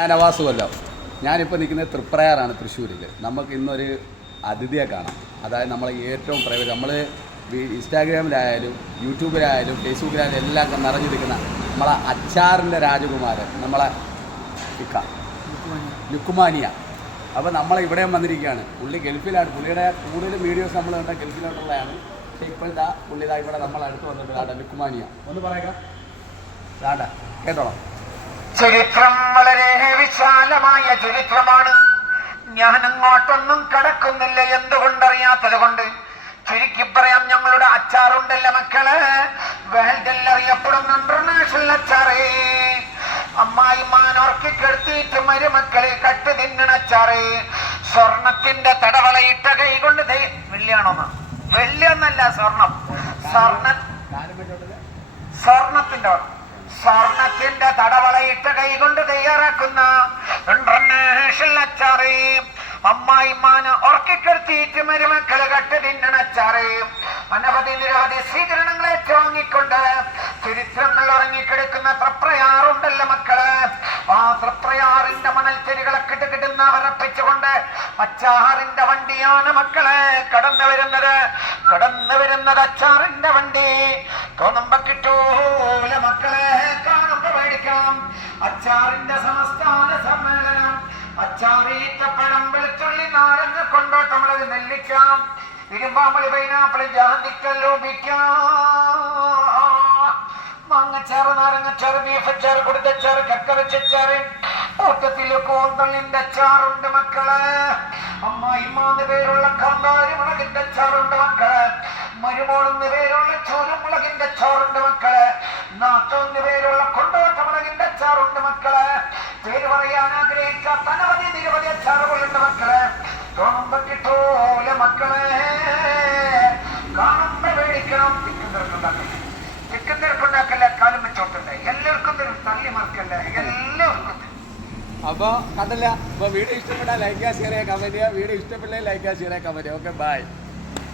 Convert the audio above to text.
ഞാൻ നവാസ് കൊല്ലം. ഞാനിപ്പോൾ നിൽക്കുന്നത് തൃപ്രയാറാണ്, തൃശ്ശൂരിൽ. നമുക്ക് ഇന്നൊരു അതിഥിയെ കാണാം. അതായത് നമ്മളെ ഏറ്റവും പ്രൈവറ്റ്, നമ്മൾ ഇൻസ്റ്റാഗ്രാമിലായാലും യൂട്യൂബിലായാലും ഫേസ്ബുക്കിലായാലും എല്ലാം നിറഞ്ഞു നിൽക്കുന്ന നമ്മളെ അച്ചാറിൻ്റെ രാജകുമാരൻ, നമ്മളെ ഇക്ക ലുക്കുമാനിയ. അപ്പോൾ നമ്മളെ ഇവിടെയും വന്നിരിക്കുകയാണ്. പുള്ളി ഗൾഫിലാണ്. പുള്ളിയുടെ കൂടുതലും വീഡിയോസ് നമ്മൾ കണ്ട ഗൾഫിലോട്ടുള്ളതാണ്. പക്ഷേ ഇപ്പോഴത്തെ പുള്ളി ഇതാ ഇവിടെ നമ്മളടുത്ത് വന്നിട്ട് ദാണ്ട ലുക്കുമാനിയ ഒന്ന് പറയാം. ദാണ്ട കേട്ടോളാം. ചരിത്രം വളരെ വിശാലമായ ചരിത്രമാണ്. ഞാൻ അങ്ങോട്ടൊന്നും കടക്കുന്നില്ല, എന്തുകൊണ്ടറിയാത്തത് കൊണ്ട്. ചുരുക്കി പറയാം, ഞങ്ങളുടെ അച്ചാറുണ്ടല്ലോ മക്കള്, വേൾഡിൽ അറിയപ്പെടുന്ന ഇന്റർനാഷണൽ അച്ചാറേ. അമ്മായിമാനോർക്ക് കെടുത്തിയിട്ട് മരുമക്കളെ കട്ട് തിന്നണ അച്ചാറേ. സ്വർണത്തിന്റെ തടവളയിട്ട കൈ കൊണ്ട് വെള്ളിയാണോന്നാ? വെള്ളിയൊന്നല്ല, സ്വർണം. സ്വർണത്തിന്റെ തടവളയിട്ട കൈ കൊണ്ട് തയ്യാറാക്കുന്ന ഇന്റർനാഷണൽ അച്ചാറ്. അമ്മായിമാന് ഉറക്കിക്കെടുത്തിയിട്ട് മരുമക്കള് കട്ട് തിന്നണ അച്ചാറ്. അനവധി നിരവധി സ്വീകരണങ്ങൾ ഏറ്റുവാങ്ങിക്കൊണ്ട് ചരിത്രങ്ങൾ ഉറങ്ങിക്കിടക്കുന്ന തൃപ്രയാറുണ്ടല്ലോ മക്കള്. ആ തൃപ്രയാറിന്റെ മണൽച്ചെരികളെ കിടുകിടുന്ന വരപ്പിച്ചുകൊണ്ട് അച്ചാറിന്റെ വണ്ടിയാണ് മക്കളെ കടന്നു വരുന്നത് അച്ചാറിന്റെ വണ്ടി. തോന്നുമ്പോ കിട്ടൂല മക്കളെ, കാണുമ്പോ മേടിക്കാം. അച്ചാറിന്റെ സംസ്ഥാന സമ്മേളനം. അച്ചാറീറ്റപ്പഴം, വെളുത്തുള്ളി, നാരങ്ങ, കൊണ്ടോട്ടമുളക്, നെല്ലിക്കാം, ഇരുമ്പാമ്പളി, പൈനാപ്പിള്, ജാതിക്ക, ലൂപിക്കാം, മാങ്ങച്ചാറ്, നാരങ്ങച്ചാറ്, ബീഫച്ചാറ്, കൊടുത്തച്ചാറ്, കക്കറച്ചാറ്, കൂട്ടത്തില് കൂന്തളിന്റെ അച്ചാറുണ്ട് മക്കള്. അമ്മായിമാന്ന് പേരുള്ള കാന്താരി മുളകിന്റെ അച്ചാറുണ്ട് മക്കള്. മരുമോളെന്ന് പേരുള്ള ചോരുമുളകിന്റെ അച്ചാറുണ്ട് മക്കള്. നാട്ടോന്ന് പേരുള്ള കൊണ്ടോട്ട മുളകിന്റെ അച്ചാറുണ്ട് മക്കള്. പേര് പറയാൻ ആഗ്രഹിക്കാത്ത അനവധി നിരവധി അച്ചാറുകളുണ്ട് മക്കള്. കാണുമ്പോ കിട്ടൂല മക്കളെ, കാണുമ്പോ മേടിക്കണം. ചിക്കൻ നിരക്കുണ്ടാക്കല്ല, കാലും വെച്ചോട്ടുണ്ട്. എല്ലാവർക്കും തള്ളി മറക്കല്ല, എല്ലാവർക്കും. അപ്പോൾ കണ്ടല്ല. അപ്പോൾ വീഡിയോ ഇഷ്ടപ്പെട്ടാൽ ലൈക്ക് ചെയ്യുക, ഷെയർ ചെയ്യുക, കമൻറ്റ് ചെയ്യുക. വീഡിയോ ഇഷ്ടപ്പെട്ടില്ലെങ്കിൽ ലൈക്ക് ചെയ്യുക, ഷെയർ ചെയ്യുക, കമൻറ്റ് ചെയ്യുക. Okay, by.